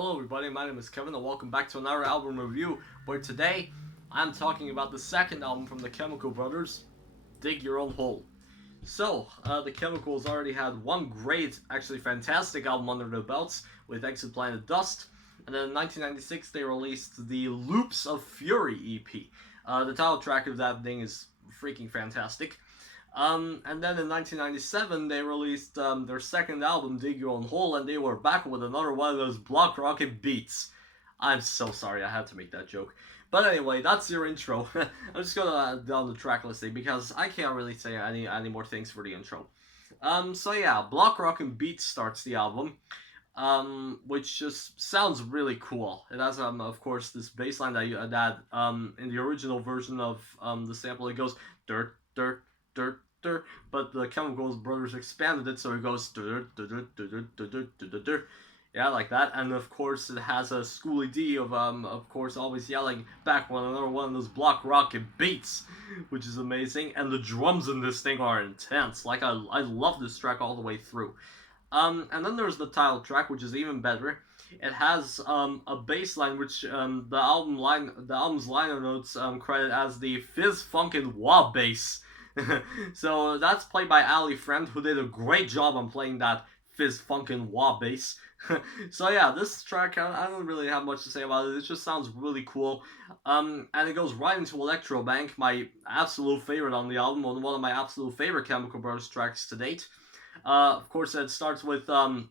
Hello everybody, my name is Kevin and welcome back to another album review, where today I'm talking about the second album from the Chemical Brothers, Dig Your Own Hole. The Chemicals already had one great, actually fantastic album under their belts with Exit Planet Dust, and then in 1996 they released the Loops of Fury EP. The title track of that thing is freaking fantastic. And then in 1997, they released their second album, Dig Your Own Hole, and they were back with another one of those block rocket beats. I'm so sorry, I had to make that joke. But anyway, that's your intro. I'm just gonna down the track listing because I can't really say any more things for the intro. Block Rockin' Beats starts the album, which just sounds really cool. It has, of course, this bass line that in the original version of the sample, it goes dirt, dirt, dirt, dirt, but the Chemical Brothers expanded it so it goes dirt, dirt, dirt, dirt, dirt, dirt, dirt. Yeah, like that, and of course it has a Schooly D of course, always yelling back on another one of those block rocket beats, which is amazing, and the drums in this thing are intense. Like, I love this track all the way through. And then there's the title track, which is even better. It has a bass line, which the album's liner notes credit as the fizz funkin' wah bass. So that's played by Ali Friend, who did a great job on playing that fizz funkin' wah bass. So yeah, this track, I don't really have much to say about it. It just sounds really cool. And it goes right into Elektrobank, my absolute favorite on the album, one of my absolute favorite Chemical Brothers tracks to date. Of course, it starts with a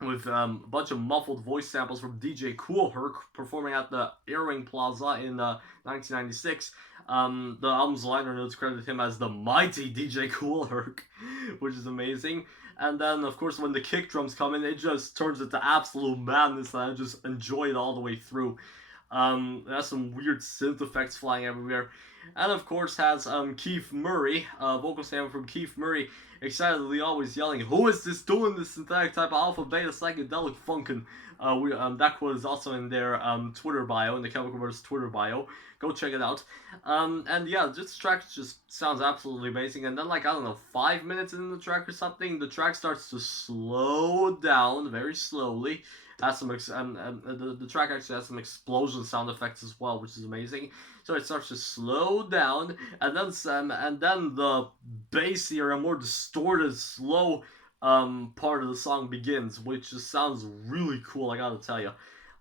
bunch of muffled voice samples from DJ Kool Herc performing at the Earring Plaza in 1996. The album's liner notes credit him as the mighty DJ Kool Herc, which is amazing. And then, of course, when the kick drums come in, it just turns into absolute madness, and I just enjoy it all the way through. It has some weird synth effects flying everywhere. And of course has Keith Murray, vocal sample from Keith Murray, excitedly always yelling, "Who is this doing this synthetic type of alpha beta psychedelic funkin'?" That quote is also in their Twitter bio, in the Chemical Brothers Twitter bio. Go check it out. And yeah, this track just sounds absolutely amazing. And then, like, I don't know, 5 minutes into the track or something, the track starts to slow down very slowly. Has some the track actually has some explosion sound effects as well, which is amazing. So it starts to slow down, and then the bassier and more distorted, slow part of the song begins, which just sounds really cool. I gotta tell you.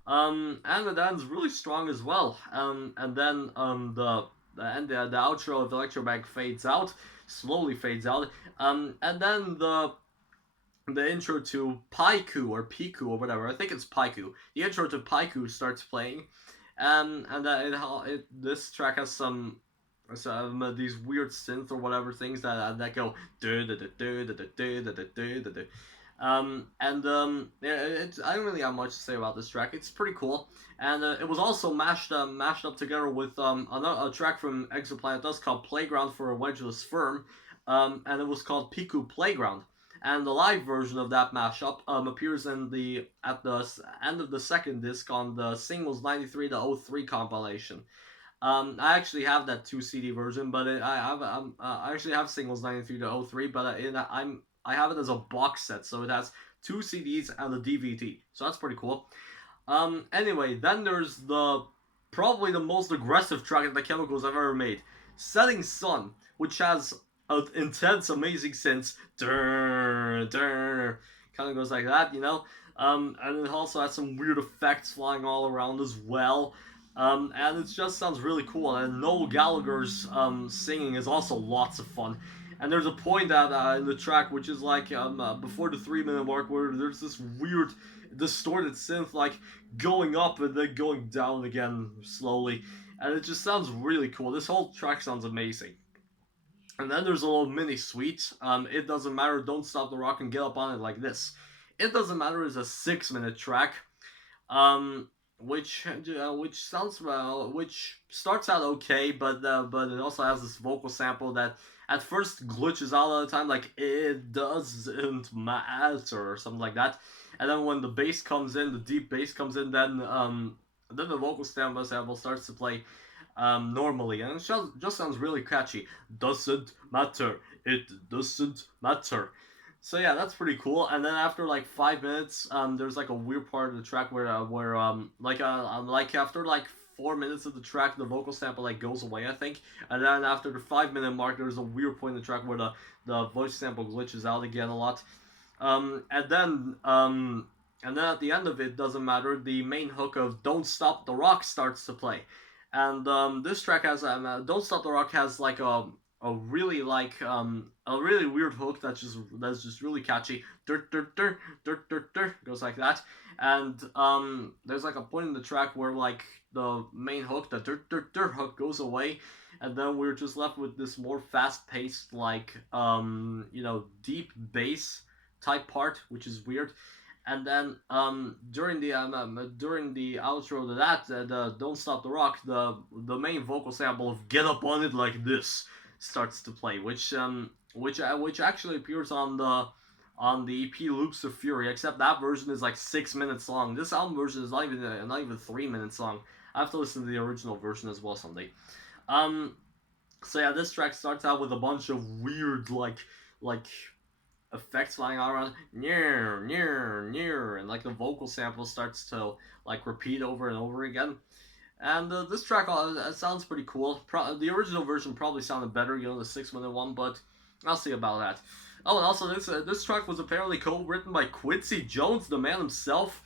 And it ends really strong as well. And then the outro of Elektrobank fades out, slowly fades out. And then the intro to Piku or whatever. I think it's Piku. The intro to Piku starts playing, this track has some these weird synth or whatever things that go I don't really have much to say about this track. It's pretty cool, and it was also mashed up together with a track from Exoplanet Dust called Playground for a Wedgeless Firm, and it was called Piku Playground. And the live version of that mashup appears at the end of the second disc on the Singles 93 to 03 compilation. I actually have that 2 CD version, but I actually have Singles 93 to 03, but I have it as a box set, so it has 2 CDs and a DVD, so that's pretty cool. Anyway, then there's probably the most aggressive track that the Chemicals have ever made, Setting Sun, which has intense, amazing synths. Kind of goes like that, you know. And it also has some weird effects flying all around as well. And it just sounds really cool. And Noel Gallagher's singing is also lots of fun. And there's a point in the track which is like before the 3 minute mark where there's this weird distorted synth like going up and then going down again slowly. And it just sounds really cool. This whole track sounds amazing. And then there's a little mini suite. It Doesn't Matter, Don't Stop the Rock and Get Up on It Like This. It Doesn't Matter is a 6 minute track, which starts out okay, but it also has this vocal sample that at first glitches out all the time, like it doesn't matter or something like that. And then when the bass comes in, the deep bass comes in, then the vocal sample starts to play normally, and it just sounds really catchy. Doesn't matter. It doesn't matter. So yeah, that's pretty cool. And then after like 5 minutes, there's like a weird part of the track like after like 4 minutes of the track, the vocal sample like goes away, I think. And then after the 5 minute mark, there's a weird point in the track where the voice sample glitches out again a lot. Um, and then um, and then at the end of it, doesn't matter. The main hook of "Don't Stop the Rock" starts to play, and this track has "Don't Stop the Rock" has like a really weird hook that's just really catchy. Dirt dirt dirt dirt dirt dirt goes like that, and there's like a point in the track where like the main hook, the dirt dirt dirt hook, goes away, and then we're just left with this more fast paced like deep bass type part, which is weird. And then during the outro to that, the "Don't Stop the Rock," the main vocal sample of "Get Up on It Like This" starts to play, which actually appears on the EP Loops of Fury. Except that version is like 6 minutes long. This album version is not even 3 minutes long. I have to listen to the original version as well someday. Um, so yeah, this track starts out with a bunch of weird like effects flying all around, near, near, near, and like the vocal sample starts to like repeat over and over again. And this track sounds pretty cool. The original version probably sounded better, the 6 minute one, but I'll see about that. Oh, and also this track was apparently co-written by Quincy Jones, the man himself.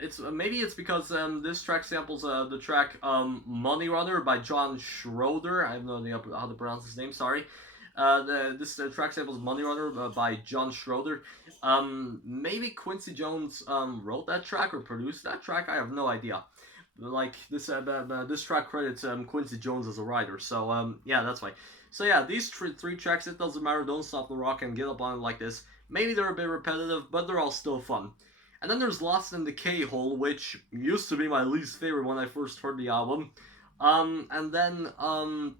It's because this track samples the track "Money Runner" by John Schroeder. I have no idea how to pronounce his name. Sorry. This track samples "Money Runner" by John Schroeder. Maybe Quincy Jones wrote that track or produced that track. I have no idea. Like this track credits Quincy Jones as a writer. So yeah, that's why. So yeah, these three tracks, "It Doesn't Matter," "Don't Stop the Rock," and "Get Up on It Like This." Maybe they're a bit repetitive, but they're all still fun. And then there's "Lost in the K-Hole," which used to be my least favorite when I first heard the album. And then when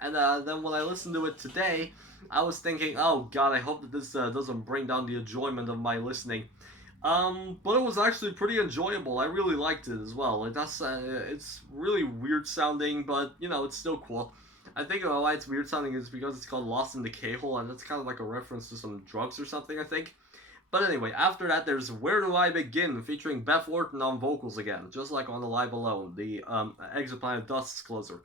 I listened to it today, I was thinking, oh god, I hope that this doesn't bring down the enjoyment of my listening. But it was actually pretty enjoyable. I really liked it as well. It's really weird sounding, but it's still cool. I think why it's weird sounding is because it's called "Lost in the K-Hole," and that's kind of like a reference to some drugs or something, I think. But anyway, after that, there's "Where Do I Begin," featuring Beth Orton on vocals again, just like on the Live Alone, the Exoplanet Dust's closer.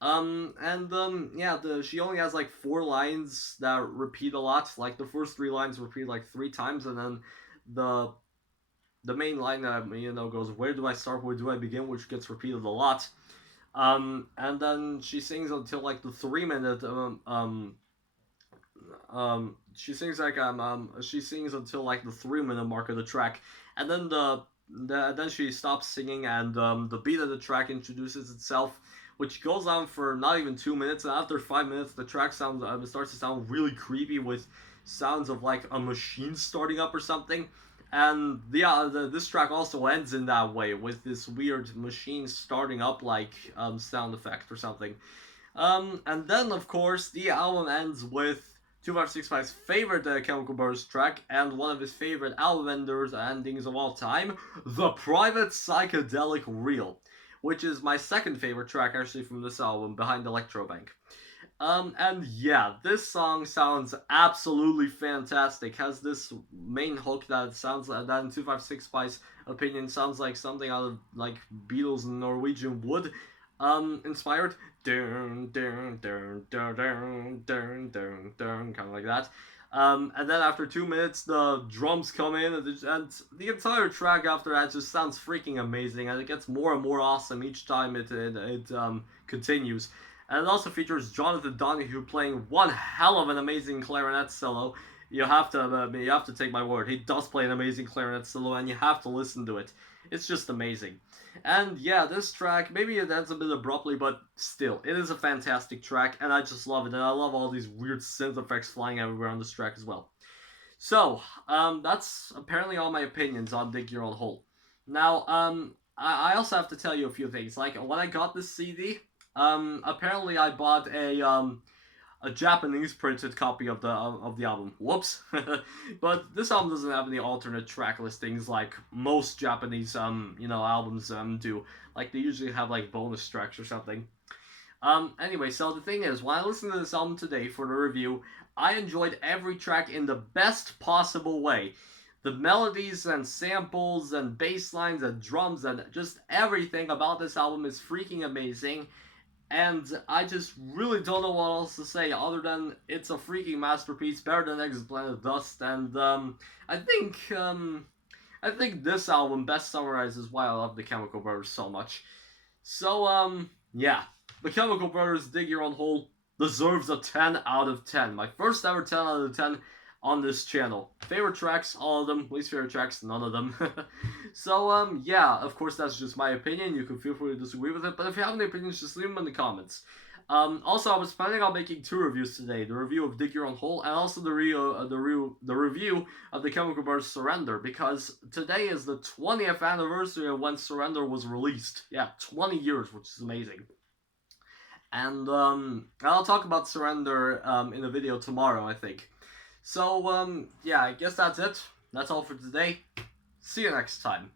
Yeah, she only has like 4 lines that repeat a lot. Like the first 3 lines repeat like 3 times, and then the the main line goes, "Where do I start? Where do I begin?" which gets repeated a lot. And then she sings until like the 3 minute she sings until like the 3 minute mark of the track, and then then she stops singing, and the beat of the track introduces itself, which goes on for not even 2 minutes. And after 5 minutes, the track starts to sound really creepy with sounds of like a machine starting up or something. And this track also ends in that way with this weird machine starting up like sound effect or something. And then, of course, the album ends with 2565's favorite Chemical Brothers track and one of his favorite album endings of all time, "The Private Psychedelic Reel," which is my second favorite track actually from this album, behind Elektrobank. And yeah, this song sounds absolutely fantastic. Has this main hook that sounds that in 256 Spice opinion sounds like something out of like Beatles and Norwegian Wood inspired. Dun, dun, dun, dun, dun, dun, dun, dun, kind of like that. And then after 2 minutes, the drums come in, and the entire track after that just sounds freaking amazing, and it gets more and more awesome each time it continues. And it also features Jonathan Donahue playing one hell of an amazing clarinet solo. You have to take my word. He does play an amazing clarinet solo, and you have to listen to it. It's just amazing. And yeah, this track, maybe it ends a bit abruptly, but still, it is a fantastic track, and I just love it. And I love all these weird synth effects flying everywhere on this track as well. So, that's apparently all my opinions on Dig Your Own Hole. Now, I also have to tell you a few things. Like, when I got this CD, apparently I bought a Japanese printed copy of the album. Whoops. But this album doesn't have any alternate track listings like most Japanese albums do. Like they usually have like bonus tracks or something. Anyway, so the thing is, when I listened to this album today for the review, I enjoyed every track in the best possible way. The melodies and samples and bass lines and drums and just everything about this album is freaking amazing. And I just really don't know what else to say other than it's a freaking masterpiece, better than Exoplanet Dust. And I think um, I think this album best summarizes why I love the Chemical Brothers so much. So, yeah. The Chemical Brothers, Dig Your Own Hole, deserves a 10 out of 10. My first ever 10 out of 10 on this channel. Favorite tracks, all of them. Least favorite tracks, none of them. So, yeah, of course, that's just my opinion. You can feel free to disagree with it, but if you have any opinions, just leave them in the comments. Also, I was planning on making two reviews today: the review of Dig Your Own Hole and also the review of the Chemical Brothers Surrender, because today is the 20th anniversary of when Surrender was released. Yeah, 20 years, which is amazing. And I'll talk about Surrender in a video tomorrow, I think. So yeah, I guess that's it. That's all for today. See you next time.